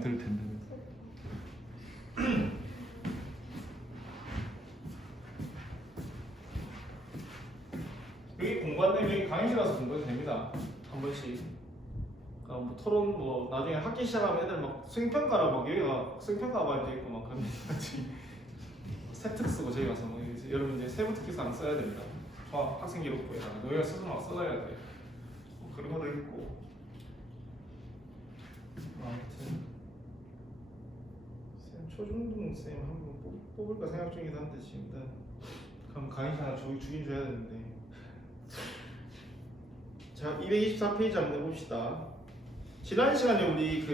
될 텐데. 여기 공부한다면 여기 강의실 가서 공부해도 됩니다. 한 번씩. 그러니까 뭐 토론 뭐 나중에 학기 시작하면 애들 막 수행평가라 막 여기가 수행평가 봐야 돼 있고 막 그런 세특 쓰고 저희 가서 뭐 여러분 이제 세부 특기서 안 써야 됩니다. 학생 기록부에다가 너희가 스스로 막 써놔야 돼. 뭐 그런 것도 있고. 아무튼 쌤 초중등 쌤 한번 뽑을까 생각 중이긴 한데 지금 일단 그럼 강의 하나 주긴 줘야 되는데. 자, 224페이지 한번 해봅시다. 지난 시간에 우리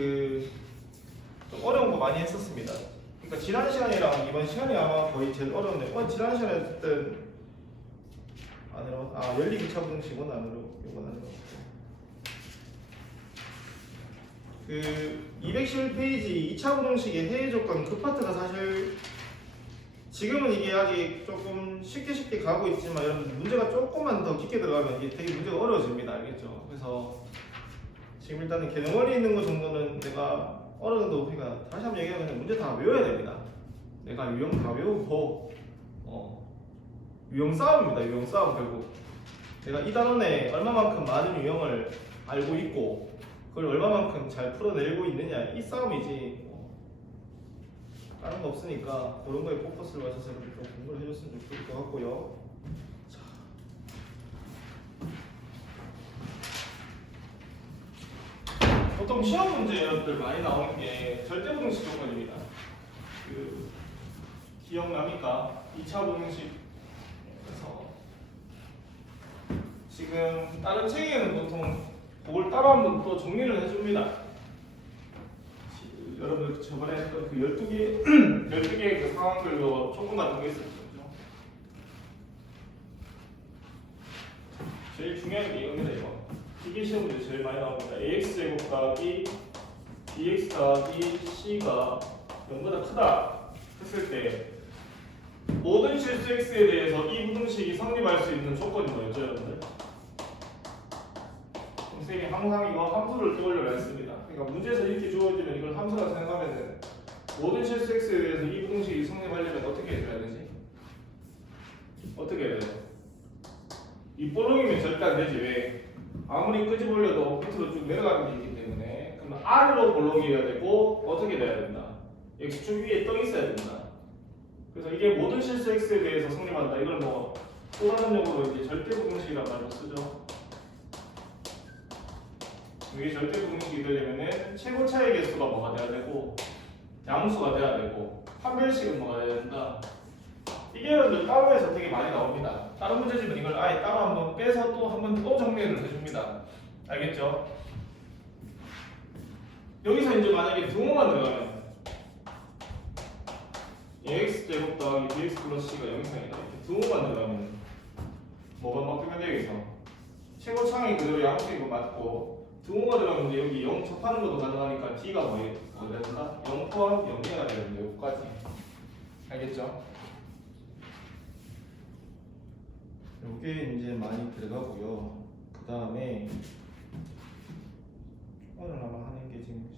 좀 어려운 거 많이 했었습니다. 그러니까 지난 시간이랑 이번 시간이 아마 거의 제일 어려운데, 지난 시간에 어쨌든 안으로 연립 2차 부등식은 안으로 이건 안으로. 211페이지 2차 부등식의 해외 조건 그 파트가 사실 지금은 이게 아직 조금 쉽게 가고 있지만 여러분 문제가 조금만 더 깊게 들어가면 이게 되게 문제가 어려워집니다. 알겠죠? 그래서 지금 일단은 개념원리 있는 거 정도는 내가 어느 정도 그러니까 다시 한번 얘기하면 문제 다 외워야 됩니다. 내가 유형 다 외우고 유형 싸움입니다. 유형 싸움 결국 내가 이 단원에 얼마만큼 많은 유형을 알고 있고 그걸 얼마만큼 잘 풀어내고 있느냐 이 싸움이지 다른 거 없으니까 그런 거에 포커스를 맞춰서 좀 공부를 해줬으면 좋을 것 같고요. 자. 보통 시험 문제 여러분들 많이 나오는 게 절대부등식 조건입니다. 기억납니까? 2차 부등식에서 지금 다른 책에는 보통 그걸 따로 한번 또 정리를 해줍니다. 여러분들 저번에 했던 그 12개의 그 상황별로 조건 같은 게 있었죠. 제일 중요한 게 이겁니다. 이거. 이게 시험 문제 제일 많이 나옵니다. ax제곱 더하기 bx 더하기 c가 0보다 크다 했을 때 모든 실수 x에 대해서 이 부등식이 성립할 수 있는 조건이 뭐였죠, 여러분들? 선생님이 항상 이거 함수를 떠올려라 했습니다. 그러니까 문제에서 이렇게 주어지면 이걸 함수라 생각하면은 모든 실수 x에 대해서 이 부등식이 성립하려면 어떻게 해줘야 되지? 어떻게 해야 돼요? 이 볼록이면 절대 안 되지. 왜? 아무리 끄집어올려도 밑으로 쭉 내려가는 게 있기 때문에 그러면 아래로 볼록이어야 되고 어떻게 돼야 된다? x축 위에 떠 있어야 된다. 그래서 이게 모든 실수 x에 대해서 성립한다. 이걸 뭐 또 다른 용어로 이제 절대부등식이라고 말로 쓰죠. 이게 절대부등식이 되려면은 최고차의 개수가 뭐가 돼야 되고 양수가 돼야 되고 판별식은 뭐가 돼야 된다. 이게 여러분들 따로 해서 되게 많이 나옵니다. 다른 문제집은 이걸 아예 따로 한번 빼서 또 한번 또 정리를 해줍니다. 알겠죠? 여기서 이제 만약에 등호만 들어가면 ax제곱 더하기 bx 플러스 c가 0이상이다. 이렇게 등호만 들어가면 뭐가 바뀌면 돼? 여기서 최고차이 그대로 양수인 거 맞고 등호가 들어가면 이제 여기 0 접하는 것도 가능하니까 d가 뭐 된다? 0 포함 0이가 되는데 여기까지. 알겠죠? 요게 이제 많이 들어가고요. 그 다음에 오늘 아마 하는 게 지금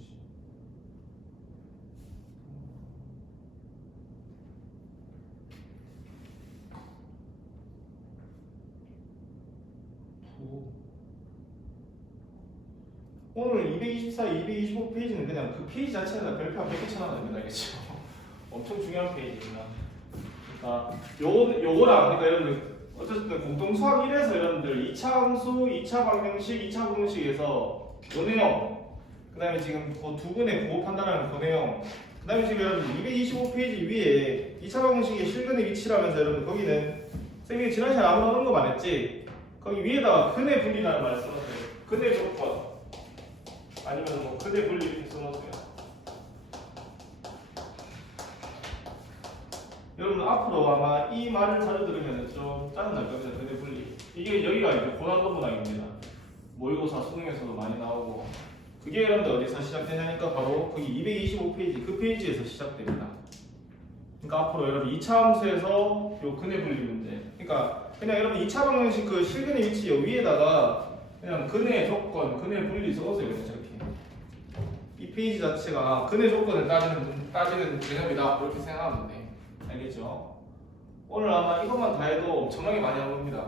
오늘 224, 225페이지는 그냥 그 페이지 자체가 별표 한 100개 쳐놔도 됩니다. 알겠죠? 엄청 중요한 페이지입니다. 그러니까 요거랑 그러니까 여러분들 어쨌든 공통 수학 1에서 여러분들 2차 함수, 2차 방정식, 2차 부등식에서 요 내용 그 다음에 지금 그 두 분의 부호 판단하는 그 내용 그 다음에 지금 여러분들 225페이지 위에 2차 방정식의 실근의 위치라면서 여러분 거기는 쌤이 지난 시간에 아무나 하는 거 말했지 거기 위에다가 근의 분리라는 말을 써놨어요. 근의 조건 아니면 뭐 근의 분리 이렇게 써놓으세요. 여러분 앞으로 아마 이 말을 자주 들으면 좀 짜증날 겁니다. 근의 분리. 이게 여기가 이제 고난도 문항입니다. 모의고사 수능에서도 많이 나오고 그게 여러분들 어디서 시작되냐니까 바로 거기 225페이지 그 페이지에서 시작됩니다. 그러니까 앞으로 여러분 2차 함수에서 요 근의 분리 문제. 그러니까 그냥 여러분 2차 방정식 그 실근의 위치 요 위에다가 그냥 근의 조건, 근의 분리 써보세요. 그냥 저렇게. 이 페이지 자체가 근해 조건을 따지는 개념이다. 그렇게 생각하면 돼. 알겠죠? 오늘 아마 이것만 다 해도 엄청나게 많이 한 겁니다.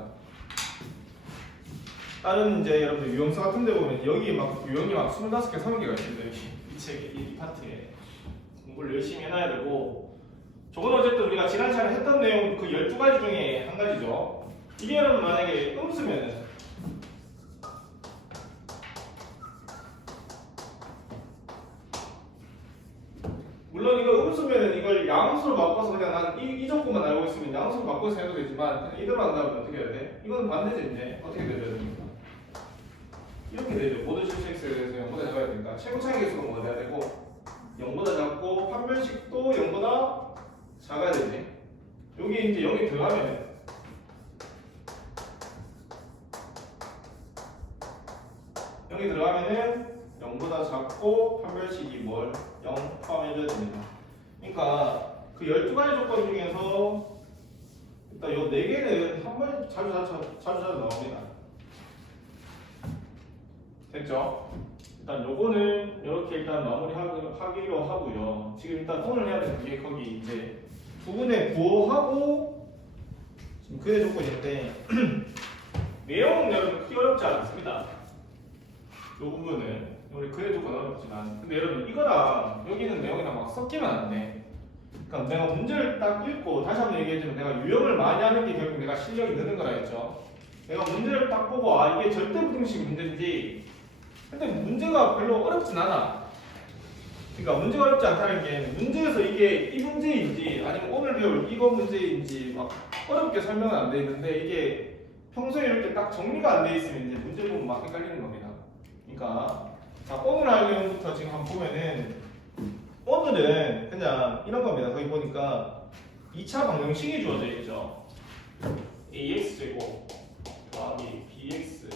다른 이제 여러분들 유형서 같은 데 보면 여기 막 유형이 막 25개, 30개가 있습니다. 여기 이 책에, 이 파트에. 공부를 열심히 해놔야 되고, 저건 어쨌든 우리가 지난 시간에 했던 내용 그 12가지 중에 한 가지죠. 이게 여러분 만약에 음수면은 물론 이거 음수면은 이걸 양수로 바꿔서 그냥 난 이 조건만 알고 있으면 양수로 바꿔서 해도 되지만 그냥 이대로 한다면 어떻게 해야 돼? 이건 반대죠. 이제 어떻게 돼야 됩니까? 이렇게 되죠. 모든 실수 x에 대해서 0보다 작아야 되니까 최고 차이 계수가 뭐가 돼야 되고 0보다 작고 판별식도 0보다 작아야 되지. 여기 이제 0이 들어가면 0이 들어가면은 0보다 작고 판별식이 뭘? 0 포함해줘야 됩니다. 그러니까 그 12가지 조건 중에서 일단 요 4개는 한 번 자주 나옵니다. 됐죠? 일단 요거는 이렇게 일단 마무리하기로 하고요. 지금 일단 오늘 해야 되는 게 거기 이제 부분의 구호하고 지금 근해 조건인데 내용은 여러분 크게 어렵지 않습니다. 요 부분은 우리 근해 조건 어렵지만 근데 여러분 이거랑 여기는 내용이랑 막 섞이면 안 돼. 그러니까 내가 문제를 딱 읽고 다시 한번 얘기해주면 내가 유형을 많이 하는 게 결국 내가 실력이 느는 거라 했죠. 내가 문제를 딱 보고 아 이게 절대부등식 문제인지 근데 문제가 별로 어렵진 않아. 그러니까 문제가 어렵지 않다는 게 문제에서 이게 이 문제인지 아니면 오늘 배울 이거 문제인지 막 어렵게 설명은 안 돼 있는데 이게 평소에 이렇게 딱 정리가 안 돼 있으면 이제 문제 보면 막 헷갈리는 겁니다. 그러니까 자 오늘 할 내용부터 지금 한번 보면은 오늘은 그냥 이런 겁니다. 거기 보니까 2차 방정식이 주어져 있죠. AX제곱 더하기 BX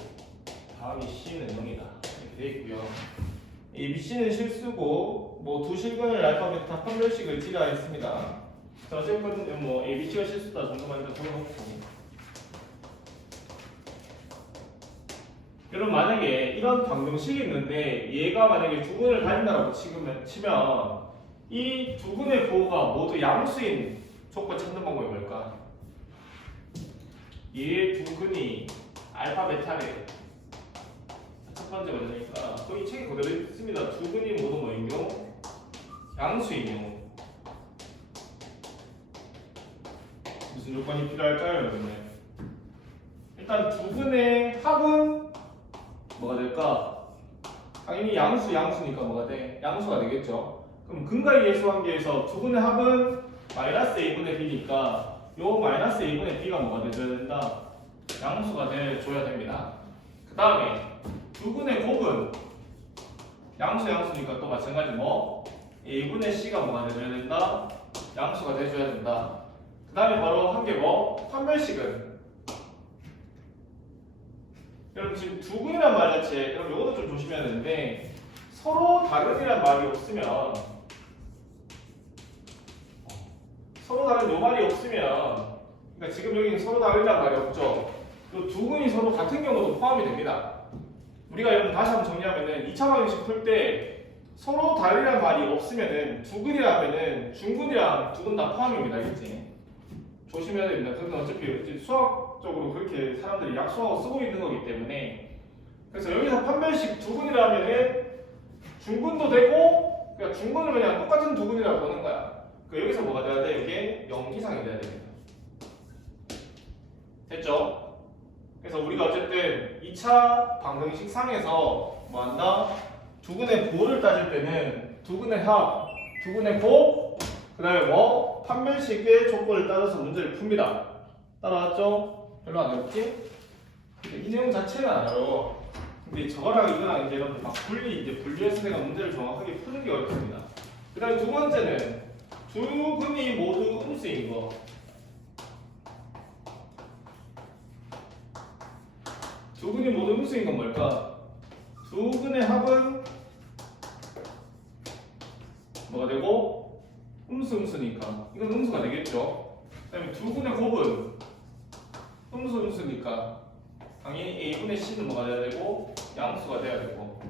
더하기 C는 0이다. 이렇게 되어 있고요. 이 BC는 실수고 뭐 두 실근을 알파 베타 판별식을 지라 했습니다. 자 어쨌든 뭐 ABC가 실수다 정도만 일단 적어놓고 여러분 만약에 이런 방정식이 있는데 얘가 만약에 두 근을 가진다고 치면 이 두 근의 부호가 모두 양수인 조건 찾는 방법이 뭘까? 얘 두 근이 알파 베타래. 첫 번째 문제니까 거기 책에 그대로 있습니다. 두 근이 모두 뭐인 경우? 양수인 경우 무슨 요건이 필요할까요? 여러분? 일단 두 근의 합은 뭐가 될까? 당연히 양수니까 뭐가 돼? 양수가 되겠죠. 그럼 근과 예수관계에서 두 근의 합은 마이너스 a분의 b니까 요 마이너스 a분의 b가 뭐가 돼줘야 된다? 양수가 돼줘야 됩니다. 그 다음에 두 근의 곱은 양수니까 또 마찬가지 뭐 a분의 c가 뭐가 돼줘야 된다? 양수가 돼줘야 된다. 그 다음에 바로 한 개 뭐? 판별식은 여러분 지금 두 근이란 말 자체 여러분 이것도 좀 조심해야 되는데 서로 다른이란 말이 없으면 서로 다른 요 말이 없으면 그러니까 지금 여기는 서로 다른이란 말이 없죠. 요 두 근이 서로 같은 경우도 포함이 됩니다. 우리가 여러분 다시 한번 정리하면은 2차 방정식 풀 때 서로 다르란 말이 없으면은 두 근이라면은 중근이랑 두 근 다 포함입니다. 알겠지? 조심해야 됩니다. 그건 어차피 수학적으로 그렇게 사람들이 약수하고 쓰고 있는 거기 때문에 그래서 여기서 판별식 두 근이라면은 중근도 되고 그냥 중근을 그냥 똑같은 두 근이라고 보는 거야. 여기서 뭐가 돼야 돼? 이게 0 이상이 돼야 됩니다. 됐죠? 그래서 우리가 어쨌든 2차 방정식 상에서 뭐 한다? 두 근의 부호를 따질 때는 두 근의 합, 두 근의 곱, 그 다음에 뭐? 판별식의 조건을 따라서 문제를 풉니다. 따라왔죠? 별로 안 어렵지? 이 내용 자체는 안 어려워. 근데 저거랑 이거랑 이제 여러분들 막 분리해서 내가 문제를 정확하게 푸는 게 어렵습니다. 그 다음에 두 번째는 두 근이 모두 음수인 거. 두 근이 모두 음수인 건 뭘까? 두 근의 합은 뭐가 되고? 음수니까 이건 음수가 되겠죠. 그 다음에 두 근의 곱은 음수니까 당연히 a분의 c는 뭐가 돼야 되고 양수가 돼야 되고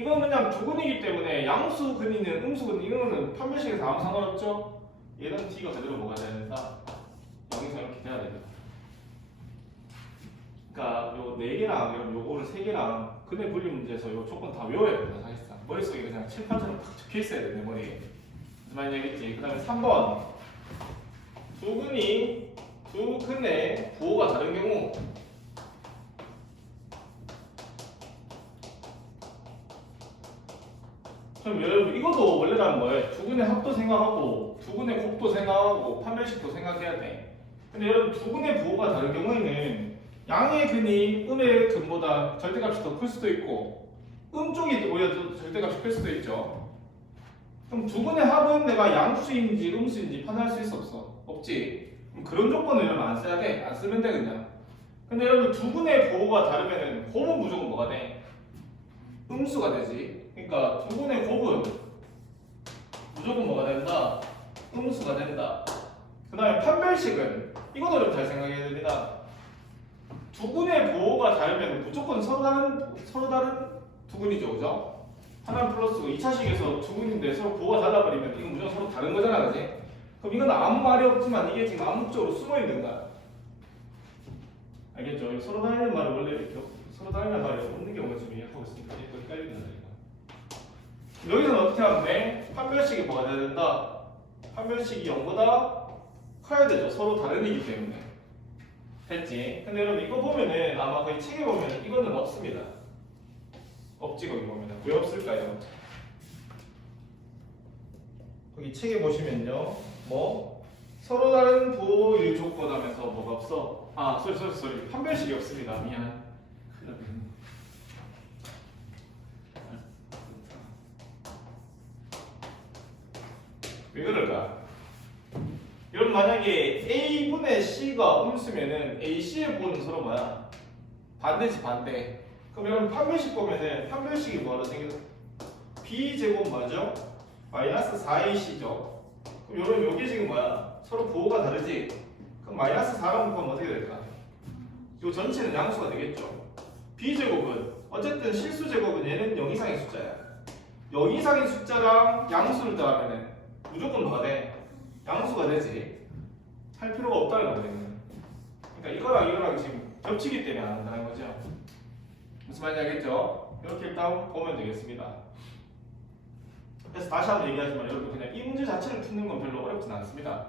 이건 그냥 두근이기 때문에 양수 근이는 음수 근 이거는 판별식에서 아무 상관없죠? 얘는 t가 그대로 뭐가 돼야 된다? 0에서 이렇게 돼야 됩니다. 그러니까 요 4개랑 요거를 3개랑 근의 분리 문제에서 요 조건 다 외워야 된다 사실상. 머릿속에 그냥 칠판처럼 탁 적혀 있어야 돼 내 머리에. 무슨 말인지 알겠지? 그 다음에 3번 두 근의 부호가 다른 경우 그럼 여러분 이것도 원래는 뭐예요? 두 근의 합도 생각하고 두 근의 곱도 생각하고 판별식도 생각해야 돼. 근데 여러분 두 근의 부호가 다른 경우에는 양의 근이 음의 근보다 절대값이 더 클 수도 있고 쪽이 오히려 더 절대값이 클 수도 있죠. 그럼 두 근의 합은 내가 양수인지 음수인지 판단할 수 있어 없어? 없지. 그럼 그런 조건을 여러분 안 써야 돼. 안 쓰면 돼 그냥. 근데 여러분 두 근의 부호가 다르면은 곱은 무조건 뭐가 돼? 음수가 되지. 그러니까 두 근의 곱은 무조건 뭐가 된다? 음수가 된다. 그 다음에 판별식은 이것도 여러분 잘 생각해야 됩니다. 두 근의 부호가 다르면 무조건 서로 다른 두 근이죠, 그죠? 하나는 플러스고 2차식에서 두 근인데 서로 부호가 달라버리면 이건 무조건 서로 다른 거잖아, 그지? 그럼 이건 아무 말이 없지만 이게 지금 암묵적으로 숨어 있는 거야. 알겠죠? 서로 다르는 말이 원래 이렇게 서로 다르는 말이 없는 경우가 지금 얘기하고 있으니까 이거 헷갈리게 된다니까. 여기서는 어떻게 하면 돼? 판별식이 뭐가 돼야 된다? 판별식이 0보다 커야 되죠. 서로 다른 이기 때문에. 됐지? 근데 여러분 이거 보면은 아마 거의 책에 보면 이거는 없습니다. 없지 거기 보면은. 왜 없을까요? 거기 책에 보시면요. 뭐 서로 다른 부호의 조건 하면서 뭐가 없어? 아, 쏘리. 판별식이 없습니다. 미안. 왜 그럴까? 여러분 만약에 A분의 C가 음수면은 AC의 부호는 서로 뭐야? 반대지 반대. 그럼 여러분 판별식 보면은 판별식이 뭐로 생겨? B제곱 뭐죠? 마이너스 4AC죠. 그럼 여러분 여기 지금 뭐야? 서로 부호가 다르지? 그럼 마이너스 4랑 곱하면 어떻게 될까? 이 전체는 양수가 되겠죠. B제곱은 어쨌든 실수제곱은 얘는 0 이상의 숫자야. 0 이상의 숫자랑 양수를 더하면은 무조건 뭐가 돼? 양수가 되지. 할 필요가 없다는 거거든요. 그러니까 이거랑 지금 겹치기 때문에 안 한다는 거죠. 무슨 말인지 알겠죠? 이렇게 일단 보면 되겠습니다. 그래서 다시 한번 얘기하지만 여러분 그냥 이 문제 자체를 푸는 건 별로 어렵진 않습니다.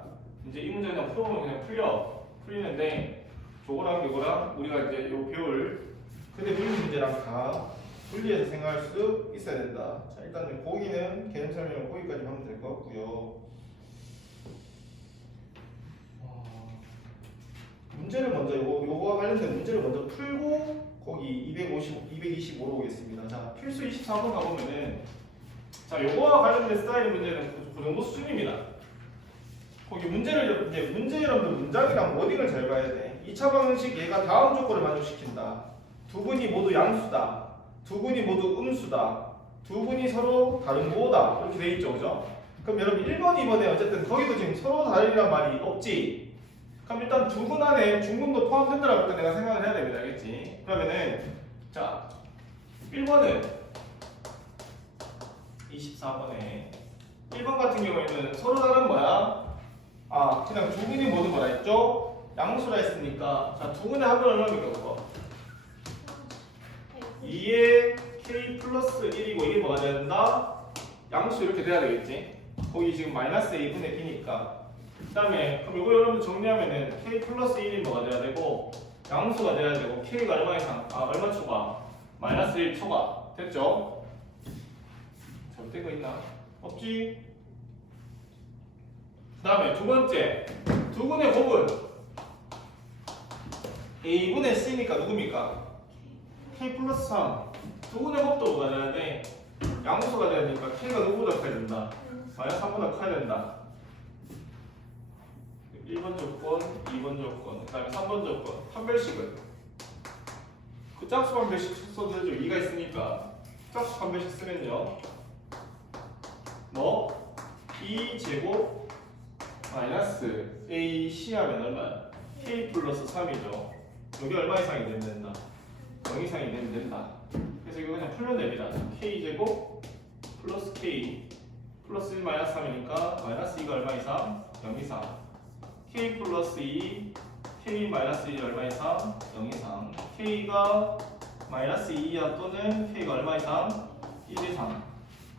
이제 이 문제 그냥 풀어보면 그냥 풀리는데 요거랑 우리가 이제 요 배울 근데 분리 문제랑 다 분리해서 생각할 수 있어야 된다. 자 일단 거기는 개념 설명은 거기까지 하면 될 것 같고요. 문제를 먼저 요거와 관련된 문제를 먼저 풀고 거기 225로 오겠습니다. 자 필수 24번 가보면은 자 요거와 관련된 스타일 문제는 그 정도 수준입니다. 거기 문제를 이제 문제 여러분들 문장이랑 워딩을 잘 봐야 돼. 2차 방정식 얘가 다음 조건을 만족시킨다. 두 분이 모두 양수다. 두 분이 모두 음수다. 두 분이 서로 다른 부호다. 이렇게 돼 있죠, 그죠? 그럼 여러분 1번, 2번에 어쨌든 거기도 지금 서로 다르리란 말이 없지. 그럼 일단 두 분 안에 중분도 포함된다라고 일단 내가 생각을 해야 됩니다, 알겠지? 그러면은 자 1번은 24번에 1번 같은 경우에는 서로 다른 뭐야? 아 그냥 두 분이 모두 뭐라 했죠? 양수라 했으니까 자 두 분의 합은 얼마입니까 그거? 2에 k 플러스 1이고 이게 뭐가 돼야 된다? 양수 이렇게 돼야 되겠지? 거기 지금 마이너스 a분의 b니까 그 다음에 그럼 이거 여러분 정리하면은 k 플러스 1이 뭐가 돼야 되고 양수가 돼야 되고 k가 얼마 이상? 얼마 초과? 마이너스 1 초과 됐죠? 잘못된 거 있나? 없지? 그 다음에 두 번째 두 분의 곱은 a분의 c니까 누굽니까? k 플러스 3 두 분의 곱도 뭐가 돼야 돼? 양수가 돼야 되니까 k가 누구보다 커야 된다? 마이너스 3보다 커야 된다. 1번 조건, 2번 조건, 그 다음에 3번 조건 판별식은 그 짝수 판별식 써도 되죠. 2가 있으니까 짝수 판별식 쓰면요 뭐 2제곱 마이너스 AC 하면 얼마야? K 플러스 3이죠. 여기 얼마 이상이 되면 된다? 0 이상이 되면 된다. 그래서 이거 그냥 풀면 됩니다. k제곱 플러스 k 플러스 1 마이너스 3이니까 마이너스 2가 얼마 이상? 0 이상. k 플러스 2 k 마이너스 1이 얼마 이상? 0 이상. k가 마이너스 2 이하 또는 k가 얼마 이상? 1 이상.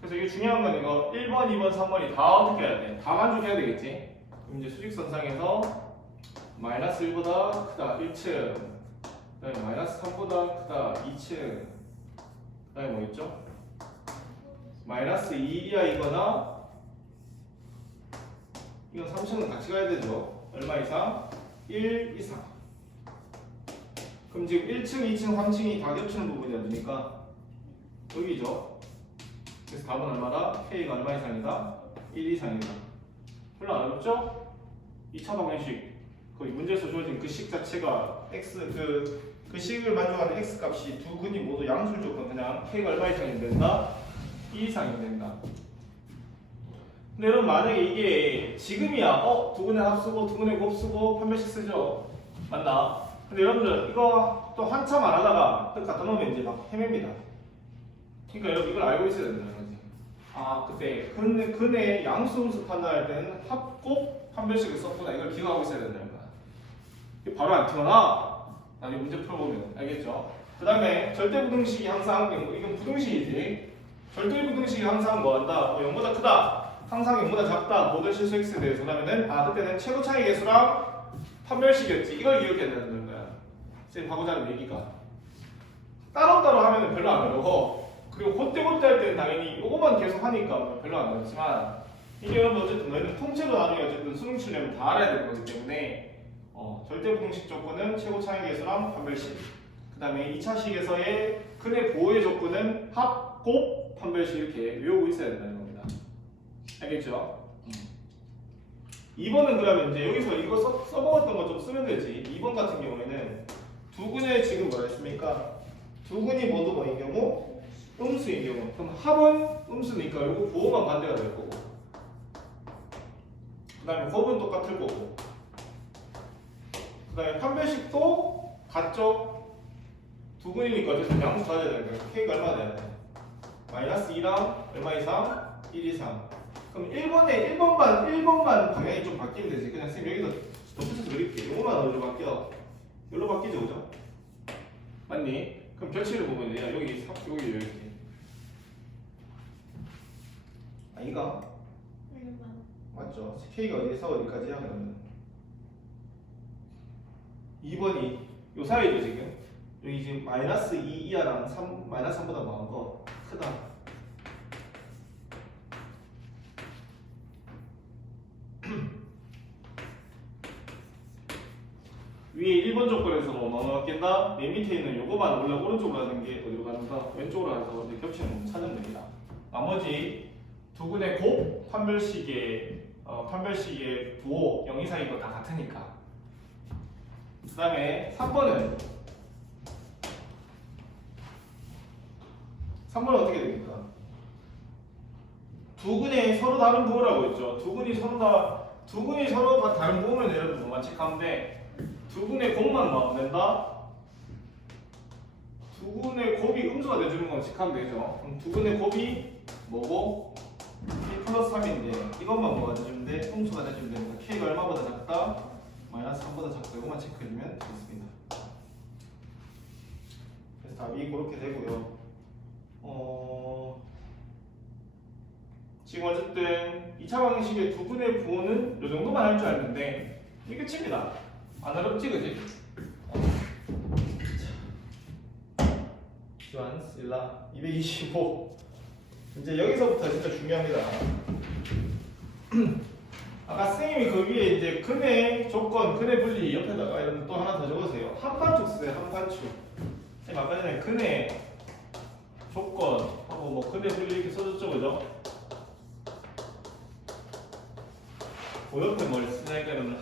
그래서 이게 중요한 건 이거 1번, 2번, 3번이 다 어떻게 해야 돼? 다 만족해야 되겠지? 그럼 이제 수직선상에서 마이너스 1보다 크다 1층, 그다음에 마이너스 3보다 크다 2층, 그다음에 뭐 있죠? 마이너스 2 이하이거나 이건 3층은 같이 가야 되죠. 얼마 이상? 1 이상. 그럼 지금 1층, 2층, 3층이 다 겹치는 부분이 어디니까? 여기죠. 그래서 답은 얼마다? K가 얼마 이상이다? 1 이상이다. 별로 안 어렵죠? 2차 방정식 거의 문제에서 주어진 그 식 자체가 x 그 식을 만족하는 x 값이 두 근이 모두 양수를 조건 그냥 K가 얼마 이상이면 된다? 2 이상이면 된다. 근데 여러분 만약에 이게 지금이야 두 근의 합수고 두 근의 곱수고 판별식 쓰죠? 맞나? 근데 여러분들 이거 또 한참 안 하다가 또 갖다 놓으면 이제 막 헤맵니다. 그러니까 여러분 이걸 알고 있어야 된다는 거지. 아 그때 근의 양수 음수 판단할 때는 합곱 판별식을 썼구나 이걸 기억하고 있어야 된다는 거야. 이게 바로 안 튀어나와. 나중에 문제 풀어보면 알겠죠? 그 다음에 절대부등식이 항상 이건 부등식이지. 절대부등식이 항상 뭐한다? 0보다 크다. 항상 0보다 작다. 모든 실수 x에 대해서 그러면은 그때는 최고 차이 계수랑 판별식이었지. 이걸 기억해야 된다는 거야. 쌤 하고자 하는 얘기가 따로따로 하면은 별로 안 어려워. 그리고 그때 할 때는 당연히 이거만 계속 하니까 별로 안 어렵지만 이게 여러분 어쨌든 너희는 통째로 나중에 어쨌든 수능 치려면 다 알아야 되는 거기 때문에 절대부등식 조건은 최고 차이 계수랑 판별식. 그 다음에 2차식에서의 근의 보호의 조건은 합, 곱, 판별식 이렇게 외우고 있어야 된다는 겁니다. 알겠죠? 2번은 그러면 이제 여기서 이거 써먹었던 거 좀 쓰면 되지. 2번 같은 경우에는 두 근의 지금 뭐라 했습니까? 두 근이 모두 뭐인 경우? 음수인 경우. 그럼 합은 음수니까 이거 보호만 반대가 될 거고. 그 다음에 곱은 똑같을 거고. 그 다음에 판별식도 같죠? 두 근이니까 어쨌든 양수 가져야 되니까 k가 얼마 돼야 돼? 마이너스 2랑 얼마 이상? 1 이상. 그럼 1번만 방향이 좀 바뀌면 되지. 그냥 쌤 여기다 덧붙여서 그릴게. 요거만 어디로 바뀌어? 여기로 바뀌죠, 그죠? 맞니? 그럼 별치를 보면 돼요. 여기 이렇게. 아이가? 맞죠? k가 어디에서 어디까지야 그러면? 2번이 요 사이죠 지금. 여기 지금 마이너스 2 이하랑 3, 마이너스 3보다 많은 거 크다. 위에 1번 조건에서 뭐가 바뀐다? 맨 밑에 있는 요거만 원래 오른쪽으로 하는 게 어디로 가는가? 왼쪽으로 가서 겹치는 거 찾으면 됩니다. 나머지 두 근의 곱 판별식의 부호 0 이상 이거 다 같으니까. 그 다음에 3번은 어떻게 됩니까? 두 근의 서로 다른 부호라고 했죠. 두 근이 서로 다른 부호면 여러분 뭐만 체크하면 돼. 두 근의 곱만 나오면 된다. 두 근의 곱이 음수가 돼주는 건 체크하면 되죠. 그럼 두 근의 곱이 뭐고? k 플러스 3인데 이것만 뭐가 돼주면 돼? 음수가 돼주면 되니까 k가 얼마보다 작다? 마이너스 3보다 작다. 이것만 체크해주면 되겠습니다. 그래서 답이 그렇게 되고요. 지금 어쨌든 2차 방정식의 두 근의 부호는 이 정도만 할 줄 알는데 이게 끝입니다. 안 어렵지, 그지? 주한 일라 225. 이제 여기서부터 진짜 중요합니다. 아까 선생님이 그 위에 이제 근의 조건, 근의 분리 옆에다가 이런 또 하나 더 적으세요. 한반축 쓰세요, 한반축. 선생님 아까 전에 근의 조건하고 뭐 근의 분리 이렇게 써줬죠, 그죠? 그 옆에 뭘 쓰냐니까 그러면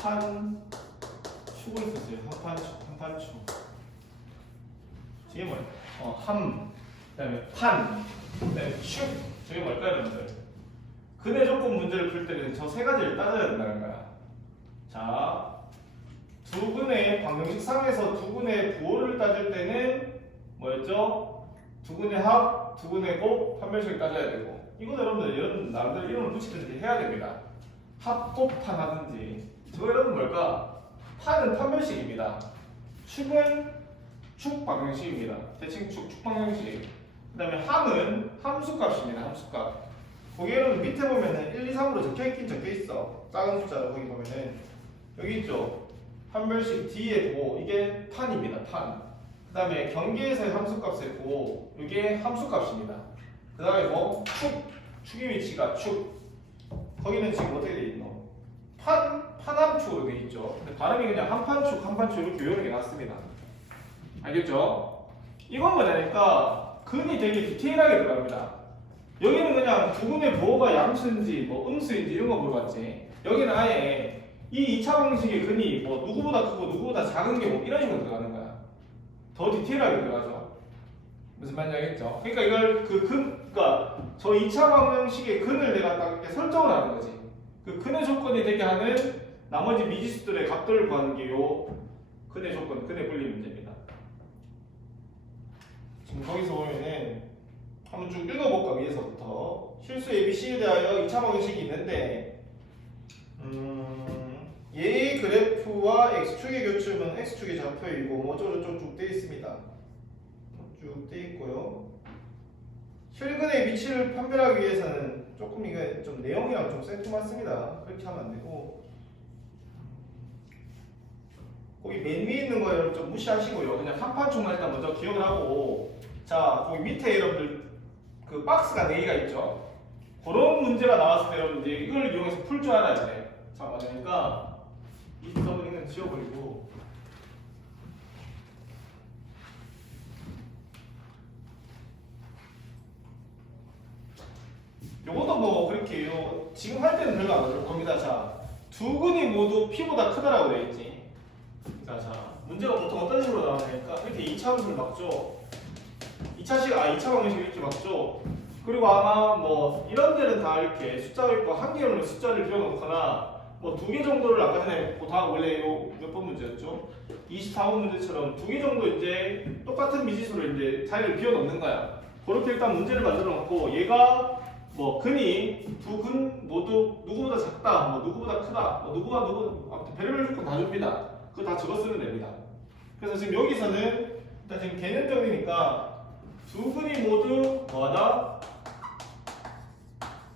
한판축을 쓰세요. 한판축. 저게 뭐예요? 그다음에 판, 그다음에 축. 저게 뭘까요, 여러분들? 근의 조건 문제를 풀 때는 저 세 가지를 따져야 된다는 거야. 자, 두 근의 방정식 상에서 두 근의 부호를 따질 때는 뭐였죠? 두근의 합, 두근의 곱, 판별식을 따져야 되고 이거 여러분들 이런 나름대로 이름을 붙이든지 해야 됩니다. 합곱판 하든지 저거 여러분 뭘까? 판은 판별식입니다. 축은 축 방정식입니다. 대칭 축 방정식. 그 다음에 함은 함수값입니다. 함수값. 거기 여러분 밑에 보면은 1, 2, 3으로 적혀있긴 적혀있어. 작은 숫자로 거기 보면은 여기 있죠. 판별식 뒤에 고 이게 판입니다. 판. 그 다음에 경계에서의 함수값을 고 이게 함수값입니다. 그 다음에 뭐 축의 위치가 축. 거기는 지금 어떻게 돼 있노? 판함축으로 돼 있죠. 근데 발음이 그냥 한판축 한판축 이렇게 외우는 게 낫습니다. 알겠죠? 이건 뭐냐니까 근이 되게 디테일하게 들어갑니다. 여기는 그냥 두근의 부호가 양수인지 뭐 음수인지 이런 거 물어봤지. 여기는 아예 이 2차 방식의 근이 뭐 누구보다 크고 누구보다 작은 게 뭐 이런 식으로 들어가는 거야. 더 디테일하게 들어가죠. 무슨 말인지 알겠죠? 그러니까 이걸 그러니까 저 2차 방식의 근을 내가 딱 이렇게 설정을 하는 거지. 그 근의 조건이 되게 하는 나머지 미지수들의 값들을 구하는 게 요 근의 조건, 근의 분리 문제입니다. 지금 거기서 보면은 한번 쭉 읽어볼까 위에서부터. 실수 ABC에 대하여 2차 방식이 있는데 얘의 그래프와 x축의 교점은 x축의 좌표이고 뭐 어쩌고저쩌고 쭉 되어 있습니다. 쭉 되어 있고요. 실근의 위치를 판별하기 위해서는 조금 이게 좀 내용이랑 좀 생뚱맞습니다. 그렇게 하면 안 되고 거기 맨 위에 있는 거 여러분 좀 무시하시고요. 그냥 한판축만 일단 먼저 기억을 하고 자 거기 밑에 여러분들 그 박스가 4개가 있죠. 그런 문제가 나왔을 때 여러분 이제 이걸 이용해서 풀 줄 알아야 돼. 자 맞으니까 이 서브링은 지워버리고 요것도 뭐 그렇게 지금 할 때는 별로 안 어려울 겁니다. 자, 두 근이 모두 P보다 크다라고 되어 있지. 자, 문제가 보통 어떤 식으로 나오냐니까 이렇게 2차 함수를 막죠. 2차 방정식 이렇게 막죠. 그리고 아마 뭐 이런 데는 다 이렇게 숫자가 있고 한 개로 숫자를 비워놓거나 뭐 2개 정도를 아까 전에 다 원래 몇 번 문제였죠? 24번 문제처럼 2개 정도 이제 똑같은 미지수를 이제 자리를 비워놓는 거야. 그렇게 일단 문제를 만들어 놓고 얘가 뭐 근이 두 근 모두 누구보다 작다, 뭐 누구보다 크다, 뭐 누구가 누구 아무튼 별의별 조건 다 줍니다. 그거 다 적어 쓰면 됩니다. 그래서 지금 여기서는 일단 지금 개념적이니까 두 근이 모두 뭐하다?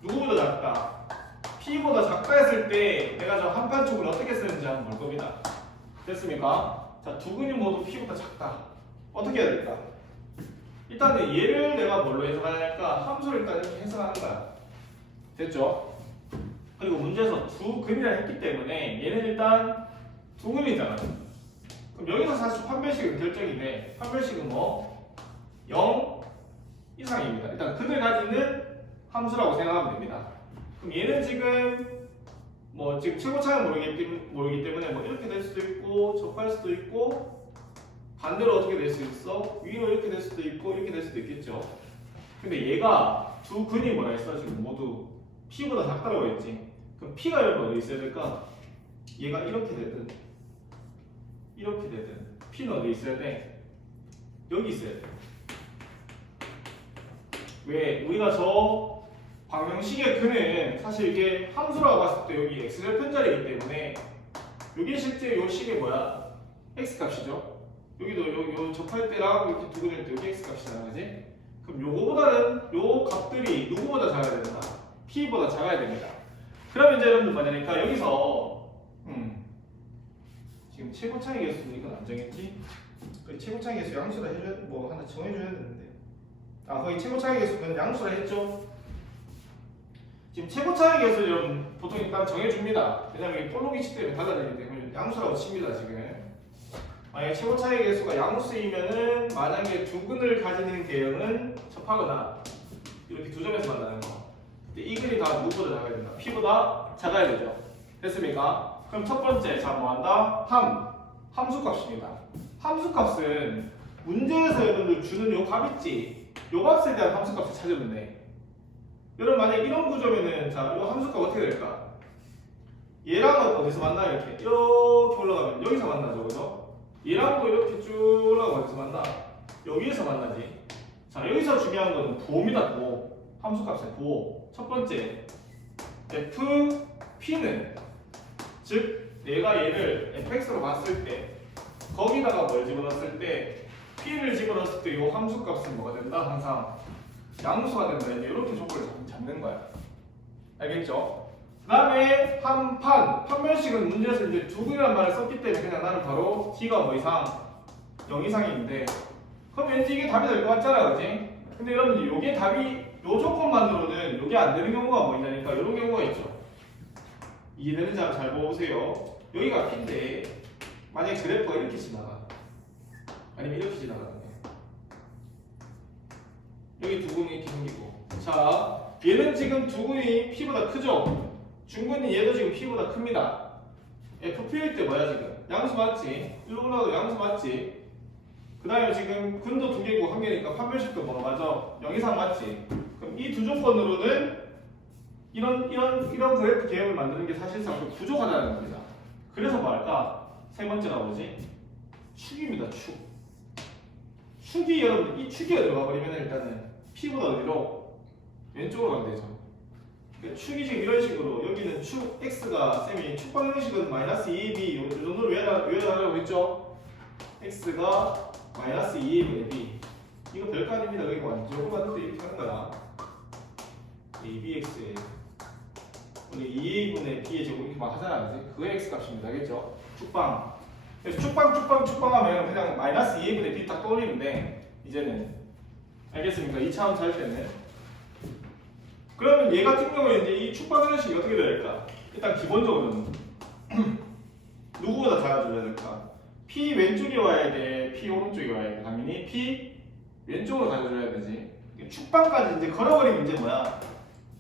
누구보다 작다. P보다 작다 했을 때 내가 저 한판축을 어떻게 쓰는지 한번 볼 겁니다. 됐습니까? 자, 두 근이 모두 P보다 작다. 어떻게 해야 될까? 일단은 얘를 내가 뭘로 해석하냐니까 함수를 일단 이렇게 해석하는 거야. 됐죠? 그리고 문제에서 두 근이라 했기 때문에 얘는 일단 두 근이잖아. 그럼 여기서 사실 판별식은 결정인데 판별식은 뭐 0 이상입니다. 일단 근을 가지는 함수라고 생각하면 됩니다. 그럼 얘는 지금 뭐 지금 최고차는 모르기 때문에 뭐 이렇게 될 수도 있고 접할 수도 있고 반대로 어떻게 될 수 있어? 위로 이렇게 될 수도 있고 이렇게 될 수도 있겠죠. 근데 얘가 두 근이 뭐라 했어? 지금 모두 P보다 작다고 했지. 그럼 P가 여러분 어디 있어야 될까? 얘가 이렇게 되든 이렇게 되든 P는 어디 있어야 돼? 여기 있어야 돼. 왜? 우리가 저 방정식의 근은 사실 이게 함수라고 봤을 때 여기 x절편자리이기 때문에 이게 실제 요 식의 뭐야? x값이죠. 여기도 요 접할 때랑 이렇게 두 근일 때 여기 x값이잖아, 그지? 그럼 요거보다는 요 값들이 누구보다 작아야 된다? P보다 작아야 됩니다. 그러면 이제 여러분들 뭐냐니까 여기서 지금 최고차의 개수는 이건 안 정했지? 그 최고차의 개수 양수라 해줘야 뭐 하나 정해줘야 되는데 거기 최고차의 개수는 양수라 했죠? 지금 최고차의 개수를 여러분 보통 일단 정해줍니다. 왜냐면 이게 볼록이치 때문에 달라지기 때문에 양수라고 칩니다 지금. 만약에 최고차의 개수가 양수이면은 만약에 두 근을 가지는 개형은 접하거나 이렇게 두 점에서 만나는 거. 근데 이 근이 다 누구보다 작아야 된다. P보다 작아야 되죠. 됐습니까? 그럼 첫 번째 자 뭐한다? 함수값입니다. 함수값은 문제에서 여러분들 주는 요 값 있지? 요 값에 대한 함수값을 찾으면 돼. 여러분 만약 이런 구조면은 자 요 함수값 어떻게 될까? 얘랑은 어디서 만나? 이렇게 올라가면 여기서 만나죠, 그죠? 얘랑도 이렇게 쭉 올라가고 어디서 만나? 여기에서 만나지. 자, 여기서 중요한 거는 부호입니다. 부호. 함수값의 부호. 첫 번째, fp는 즉 내가 얘를 fx로 봤을 때 거기다가 뭘 집어넣었을 때 p를 집어넣었을 때 이 함수값은 뭐가 된다? 항상 양수가 된다. 이제 이렇게 조건을 잡는 거야. 알겠죠? 그 다음에 판별식은 문제에서 이제 두근이라는 말을 썼기 때문에 그냥 나는 바로 t가 뭐 이상 0 이상인데 그럼 왠지 이게 답이 될 것 같잖아, 그치? 근데 여러분 요게 답이 요 조건만으로는 요게 안 되는 경우가 뭐 있냐니까 이런 경우가 있죠. 이해되는지 한번 잘 보세요. 여기가 p인데 만약에 그래프가 이렇게 지나가 아니면 이렇게 지나가는데 여기 두근이 이렇게 생기고 자 얘는 지금 두근이 p보다 크죠? 중근이 얘도 지금 p보다 큽니다. fp일 때 뭐야 지금? 양수 맞지? 일로 올라가도 양수 맞지? 그 다음에 지금 근도 두 개고 한 개니까 판별식도 뭐 맞아? 0 이상 맞지? 그럼 이 두 조건으로는 이런 그래프 개형을 만드는 게 사실상 좀 부족하다는 겁니다. 그래서 뭐 할까? 세 번째가 뭐지? 축입니다. 축. 축이 여러분 이 축이 들어가 버리면 일단은 p보다 어디로? 왼쪽으로 가면 되죠. 그러니까 축이 지금 이런 식으로 여기는 축 x가 쌤이 축방 형식은 마이너스 2ab 요 정도로 외워달라고 했죠? x가 마이너스 2a분의 b 이거 별거 아닙니다. 그러니까 완전 만들 때 이렇게 하는 거야. abx에 우리 2a분의 b의 제곱 이렇게 막 하잖아, 그지? 그게 x 값입니다, 알겠죠? 축방. 그래서 축방 하면 그냥 마이너스 2a분의 b 딱 떠올리는데 이제는 알겠습니까? 2차원 살 때는 그러면 얘 같은 경우에 이제 이 축방 형식이 어떻게 돼야 될까? 일단 기본적으로는 누구보다 작아져야 될까? p 왼쪽이 와야 돼, p 오른쪽이 와야 돼. 당연히 p 왼쪽으로 가져줘야 되지. 축방까지 이제 걸어버리면 이제 뭐야?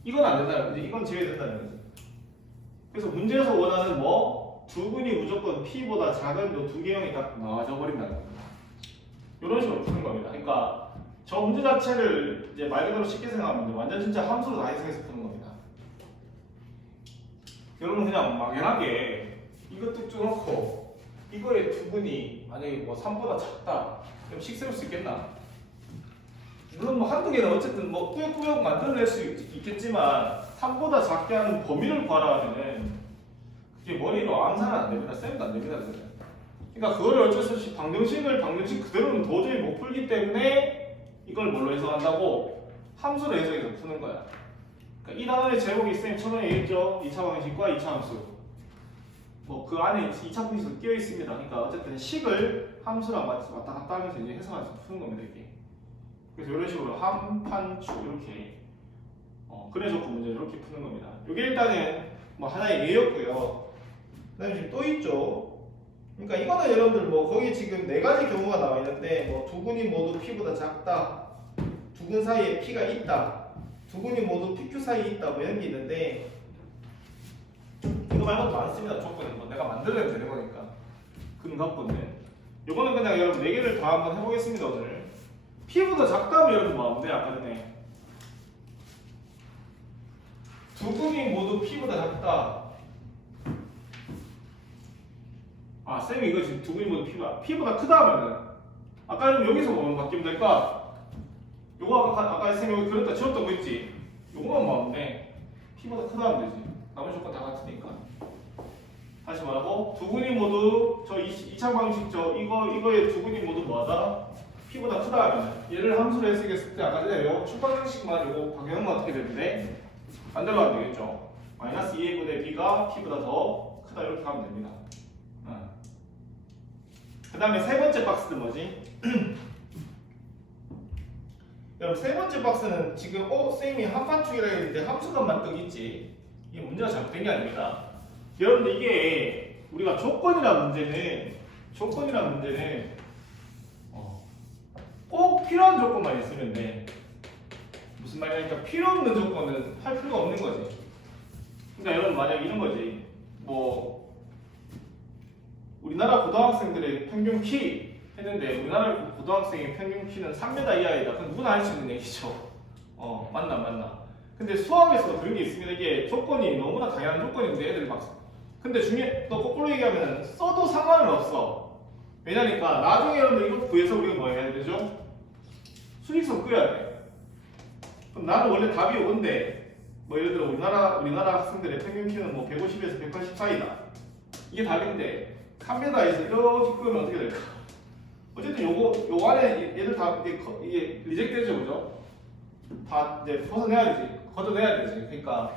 이건 안 된다는 거지. 이건 제외된다는 거지. 그래서 문제에서 원하는 뭐 두근이 무조건 p보다 작은 요 두 개형이 딱 나와져 버린다는 겁니다. 이런 식으로 푸는 겁니다. 그러니까 저 문제 자체를 이제 말 그대로 쉽게 생각하면 이제 완전 진짜 함수로 다 해석해서 푸는 겁니다. 여러분 그냥 막연하게 이거 뚝 쳐놓고 이거의 두근이 만약에 뭐 3보다 작다 그럼 식 세울 수 있겠나? 물론 뭐 한두 개는 어쨌든 뭐 꾸역꾸역 만들어낼 수 있겠지만 3보다 작게 하는 범위를 구하라 하면은 그게 머리로 암산은 안 됩니다. 쌤도 안 됩니다. 그러니까 그거를 어쩔 수 없이 방정식 그대로는 도저히 못 풀기 때문에 이걸 뭘로 해석한다고? 함수로 해석해서 푸는 거야. 그러니까 이 단원의 제목이 쌤 처음에 얘기했죠. 2차 방정식과 2차 함수. 뭐 그 안에 2차 분식도 끼어 있습니다. 그러니까 어쨌든 식을 함수랑 왔다 갔다 하면서 이제 해석해서 푸는 겁니다. 이게. 그래서 이런 식으로 함판축 이렇게 그래서 그 문제를 이렇게 푸는 겁니다. 이게 일단은 뭐 하나의 예였고요. 그다음에 지금 또 있죠. 그러니까 이거는 여러분들 뭐 거기 지금 네 가지 경우가 나와 있는데 뭐 두 군이 모두 p보다 작다, 두 군 사이에 p가 있다, 두 군이 모두 pq 사이에 있다 뭐 이런 게 있는데 이거 말고도 많습니다. 조건은 뭐 내가 만들어야 되는 거니까 근각분은 이거는 그냥 여러분 네 개를 다 한번 해보겠습니다. 오늘 p보다 작다면 여러분 뭐 하면 돼? 아까 전에 두 군이 모두 p보다 작다. 아 쌤이 이거 지금 두 군이 모두 p보다 크다 하면은 아까 여기서 뭐 바뀌면 될까? 요거 아까 쌤이 여기 그렸다 치웠던 거 있지? 요거만 뭐 하면 돼? p보다 크다 하면 되지. 나머지 조건 다 같으니까. 다시 말하고 두 군이 모두 저 2차 방식 이거의 두 군이 모두 뭐하다? p보다 크다 하면 얘를 함수로 해석했을 때 아까 전에 요 축방 형식만 요거 방향은 어떻게 되는데 반대로 하면 되겠죠. 마이너스 2a분의 b가 p보다 더 크다 이렇게 하면 됩니다. 그 다음에 세 번째 박스는 뭐지? 여러분 세 번째 박스는 지금 쌤이 한판축이라 했는데 함수값만 떡 있지. 이게 문제가 잘못된 게 아닙니다. 여러분들 이게 우리가 조건이란 문제는 꼭 필요한 조건만 있으면 돼. 무슨 말이냐니까 필요 없는 조건은 할 필요가 없는 거지. 그러니까 여러분 만약 이런 거지. 뭐 우리나라 고등학생들의 평균 키 했는데 우리나라 고등학생의 평균 키는 3m 이하이다. 그건 누구나 할 수 있는 얘기죠. 맞나. 근데 수학에서 그런 게 있습니다. 이게 조건이 너무나 당연한 조건인데 애들 막 근데 또 거꾸로 얘기하면 써도 상관은 없어. 왜냐니까 나중에 여러분들 이거 구해서 우리가 뭐 해야 되죠? 수직선 그어야 돼. 그럼 나는 원래 답이 5인데 뭐 예를 들어 우리나라 학생들의 평균 키는 뭐 150에서 180 사이다. 이게 답인데 3m에서 이렇게 끄면 어떻게 될까? 어쨌든 요 안에 얘들 다 이게 리젝트되죠, 그죠? 다 이제 벗어내야 되지, 걷어내야 되지. 그러니까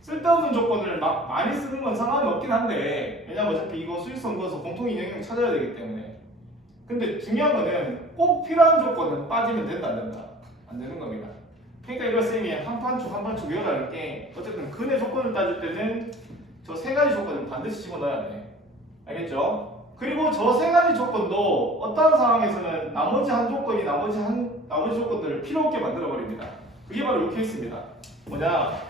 쓸데없는 조건을 막 많이 쓰는 건 상관이 없긴 한데 왜냐면 어차피 이거 수익성 그어서 공통인 영역 찾아야 되기 때문에. 근데 중요한 거는 꼭 필요한 조건은 빠지면 된다, 안 된다? 안 되는 겁니다. 그러니까 이거 쌤이 한 판축 외워라는 게 어쨌든 근의 조건을 따질 때는 저 세 가지 조건을 반드시 집어넣어야 돼. 알겠죠? 그리고 저 세 가지 조건도 어떤 상황에서는 나머지 조건들을 필요 없게 만들어 버립니다. 그게 바로 이 케이스입니다. 뭐냐?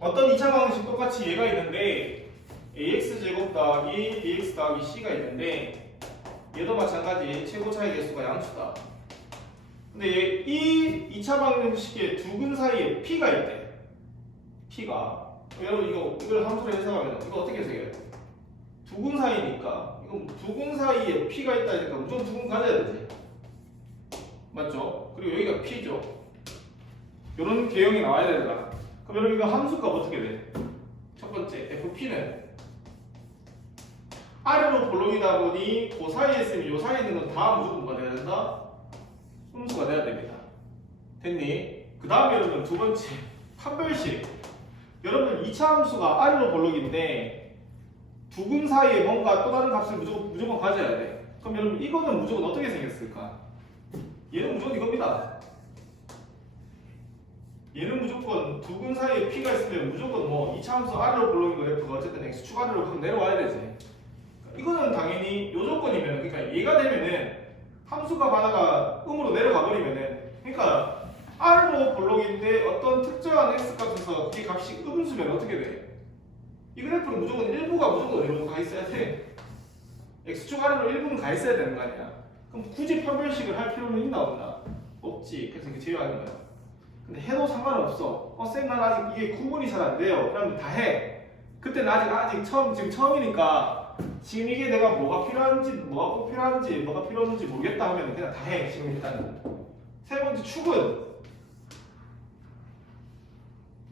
어떤 2차 방정식 똑같이 얘가 있는데 ax제곱 더하기 bx 더하기 c가 있는데 얘도 마찬가지 최고 차이 개수가 양수다. 근데 이 2차 방정식의 두 근 사이에 p가 있대. p가 여러분 이걸 함수로 해석하면 이거 어떻게 해석해요? 두 근 사이니까 이거 두 근 사이에 p가 있다니까 무조건 두 근 가져야 되지. 맞죠? 그리고 여기가 p죠. 이런 개형이 나와야 되잖아. 그럼 여러분 이거 함수값 어떻게 돼? 첫 번째 fp는 아래로 볼록이다 보니 그 사이에 있으면 이 사이에 있는 건 다 무조건 뭐가 돼야 된다? 함수가 돼야 됩니다. 됐니? 그 다음에 여러분 두 번째 판별식. 여러분 2차 함수가 아래로 볼록인데 두 근 사이에 뭔가 또 다른 값을 무조건 가져야 돼. 그럼 여러분 이거는 무조건 어떻게 생겼을까? 얘는 무조건 이겁니다. 얘는 무조건 두 근 사이에 p가 있으면 무조건 뭐 2차 함수 아래로 볼록인 그래프가 어쨌든 x축 아래로 계속 내려와야 되지. 이거는 당연히 이 조건이면 그러니까 얘가 되면은 함수가 하나가 음으로 내려가 버리면은 그러니까 R로 볼록인데 어떤 특정한 x 값에서 그게 값이 음수면 어떻게 돼? 이 그래프는 무조건 일부가 무조건 이리로 가 있어야 돼. x축 아래로 일부는 가 있어야 되는 거 아니야. 그럼 굳이 판별식을 할 필요는 있나 없나? 없지. 그래서 이게 제외하는 거야. 근데 해도 상관없어. 쌤 난 아직 이게 구분이 잘 안 돼요. 그러면 다 해. 그때는 아직 지금 처음이니까 지금 이게 내가 뭐가 필요한지 뭐가 필요 없는지 모르겠다 하면 그냥 다 해. 지금 일단은. 세 번째 축은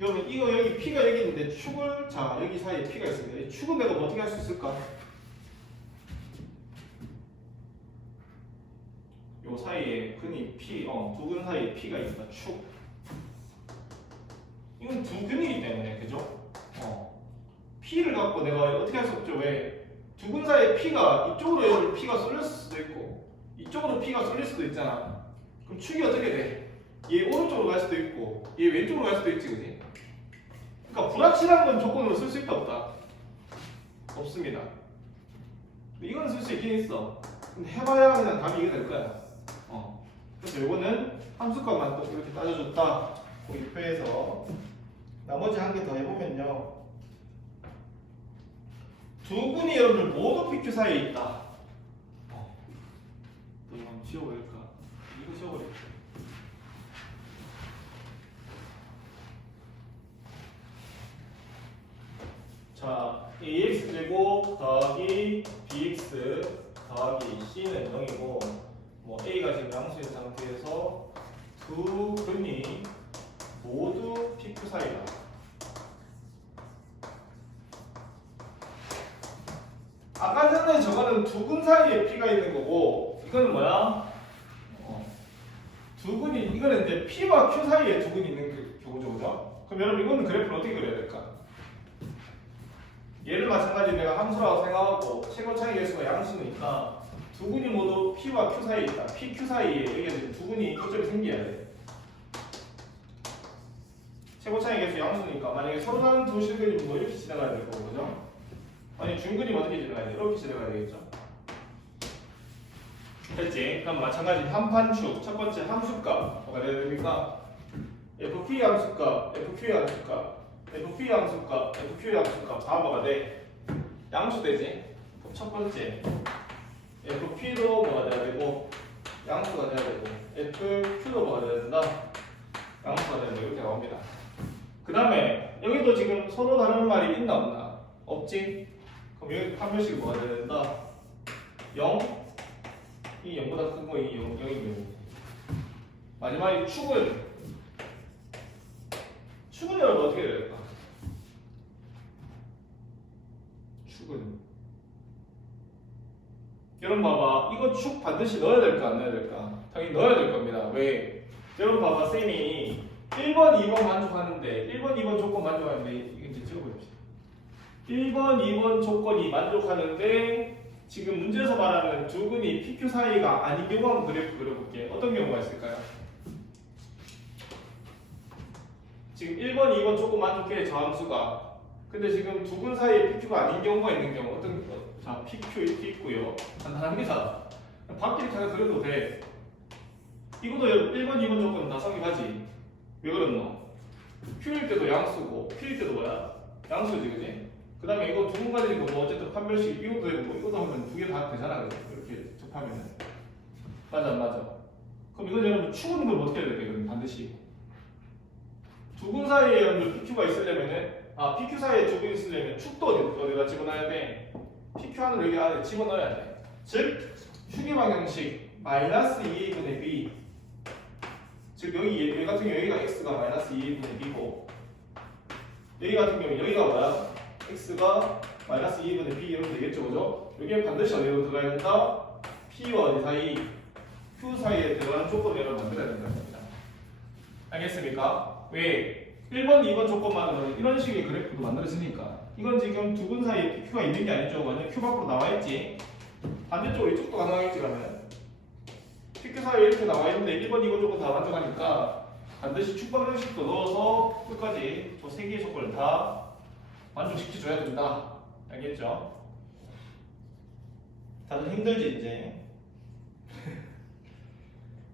여러분 이거 여기 p가 여기 있는데 축을 자 여기 사이에 p가 있습니다. 이 축은 내가 뭐 어떻게 할 수 있을까? 요 사이에 근이 p 두 근 사이에 p가 있다. 축. 이건 두 근이기 때문에 그죠? p를 갖고 내가 어떻게 할 수 없죠? 왜? 두 근 사이에 p가 이쪽으로 p가 쏠릴 수도 있고 이쪽으로 p가 쏠릴 수도 있잖아. 그럼 축이 어떻게 돼? 얘 오른쪽으로 갈 수도 있고 얘 왼쪽으로 갈 수도 있지, 그지? 그러니까 불확실한 건 조건으로 쓸 수 있다 없다? 없습니다. 이건 쓸 수 있긴 있어. 근데 해봐야 그냥 답이 이게 될 거야. 그래서 이거는 함수값만 또 이렇게 따져줬다. 그 표에서 나머지 한 개 더 해보면요. 두 분이 여러분들 모두 PQ 사이에 있다. 또 이거 한번 지워버릴까? 이거 지워버릴까? 자, ax제곱 더하기 bx 더하기 c는 0이고 뭐 a가 지금 양수인 상태에서 두 근이 모두 PQ 사이다. 아까 전에 저거는 두 근 사이에 P가 있는 거고 이거는 뭐야? 두 근이 이거는 이제 P와 Q 사이에 두 근이 있는 경우죠, 그죠? 그럼 여러분 이거는 그래프를 어떻게 그려야 될까? 얘를 마찬가지로 내가 함수라고 생각하고 최고 차이 개수가 양수니까 두 근이 모두 P와 Q 사이에 있다. P, Q 사이에 여기 두 근이 이쪽에 생겨야 돼. 최고 차이 개수 양수니까 만약에 서로 다른 두 실근이 뭐 이렇게 지나가야 될 거고, 그죠? 아니 중근이면 어떻게 지나가야 돼? 이렇게 지나가야 되겠죠? 됐지? 그럼 마찬가지 한판축 첫 번째 함수값 뭐가 돼야 됩니까? FP 함수값, FQ 함수값, FP 함수값, FQ 함수값 다 뭐가 돼? 양수되지? 첫 번째 FP도 뭐가 돼야 되고 양수가 돼야 되고 FQ도 뭐가 돼야 된다? 양수가 돼야 되고 이렇게 나옵니다. 그 다음에 여기도 지금 서로 다른 말이 있나 없나? 없지? 그럼 여기 판별식이 뭐가 돼야 된다? 0, 이 0보다 큰 거 이 0인 경우. 마지막에 축은 여러분 어떻게 해야 될까? 축은 여러분 봐봐, 이거 축 반드시 넣어야 될까 안 넣어야 될까? 당연히 넣어야 될 겁니다. 왜? 여러분 봐봐, 쌤이 1번, 2번 만족하는데 1번, 2번 조건 만족하는데 이거 이제 찍어봅시다. 1번, 2번 조건이 만족하는데 지금 문제에서 말하는 두 근이 PQ 사이가 아닌 경우 한번 그래프 그려볼게. 어떤 경우가 있을까요? 지금 1번, 2번 조건 만족해 저함수가. 근데 지금 두 근 사이에 PQ가 아닌 경우가 있는 경우 어떤 자 PQ 이렇게 있고요. 간단합니다. 밖에 하나 그려도 돼. 이것도 1번, 2번 조건은 다 성립하지. 왜 그렇노? Q일 때도 양수고 P일 때도 뭐야? 양수지, 그지? 그 다음에 이거 두 가지고 뭐 어쨌든 판별식 이것도 되고 뭐 이것도 하면 두 개 다 되잖아, 그지? 이렇게 접하면은 맞아 안 맞아? 그럼 이건 여러분 축은 그럼 어떻게 해야 될까요? 반드시 두 근 사이에 여러분들 PQ가 있으려면은 PQ 사이에 두 근 있으려면 축도 어디다 집어넣어야 돼? PQ 안으로 여기 안에 집어넣어야 돼. 즉 축의 방정식 마이너스 2a분의 b. 즉 여기 같은 경우 여기가 x가 마이너스 2a분의 b고 여기 같은 경우 여기가 뭐야? x가 마이너스 2분의 b 이러면 되겠죠, 그죠? 여기에 반드시 어디로 들어가야 된다? p와 어디 사이? q 사이에 들어가는 조건을 여러분 만들어야 된다는 겁니다. 알겠습니까? 왜? 1번, 2번 조건만으로는 이런 식의 그래프도 만들어지니까 이건 지금 두 근 사이에 q가 있는 게 아니죠. 완전 q 밖으로 나와 있지. 반대쪽으로 이쪽도 가능하겠지, 그러면 pq 사이에 이렇게 나와 있는데 1번, 2번 조건 다 만족하니까 반드시 축방정식도 넣어서 끝까지 저 세 개의 조건을 다 만족시켜줘야 된다. 알겠죠? 다들 힘들지 이제?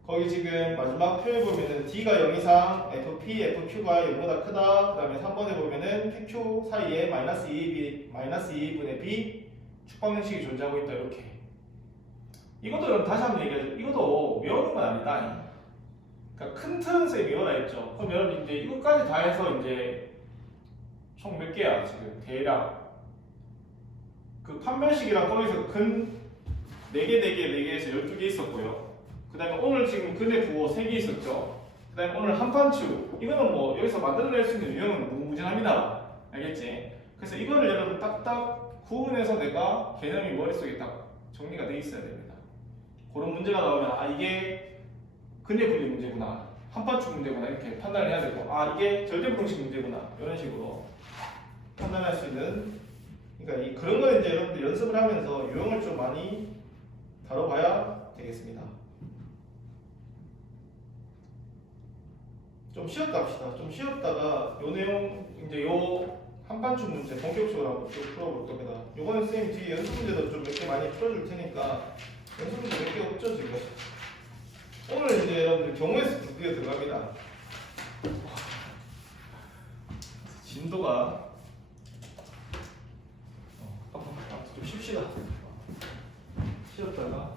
거기 지금 마지막 표에 보면은 D가 0 이상 FP, FQ가 0보다 크다. 그 다음에 3번에 보면은 PQ 사이에 마이너스 2분의 B 축방정식이 존재하고 있다. 이렇게. 이것도 여러분 다시 한번 얘기하죠. 이것도 외우는 건 아니다. 그러니까 큰 틀은 쌤이 외워라 했죠. 그럼 여러분 이제 이것까지 다 해서 이제 총 몇 개야 지금 대략 그 판별식이랑 거기서 근 4개에서 12개 있었고요. 그 다음에 오늘 지금 근의 부호 3개 있었죠. 그 다음에 오늘 한판추 이거는 뭐 여기서 만들어낼 수 있는 유형은 무궁무진합니다. 알겠지? 그래서 이거를 여러분 딱딱 구분해서 내가 개념이 머릿속에 딱 정리가 돼 있어야 됩니다. 그런 문제가 나오면 이게 근의 분리 문제구나, 한판추 문제구나 이렇게 판단을 해야 되고 이게 절대부등식 문제구나 이런 식으로 판단할 수 있는, 그러니까 그런 거 이제 여러분들 연습을 하면서 유형을 좀 많이 다뤄봐야 되겠습니다. 좀 쉬었다 합시다. 좀 쉬었다가 요 내용 이제 요 한반추 문제 본격적으로 한번 쭉 풀어볼 겁니다. 요거는 쌤 뒤에 연습 문제도 좀 몇 개 많이 풀어줄 테니까 연습 문제 몇 개 없죠 지금. 오늘 이제 여러분들 경우의 수 두 개 들어갑니다. 진도가 좀 쉽시다. 쉬었다가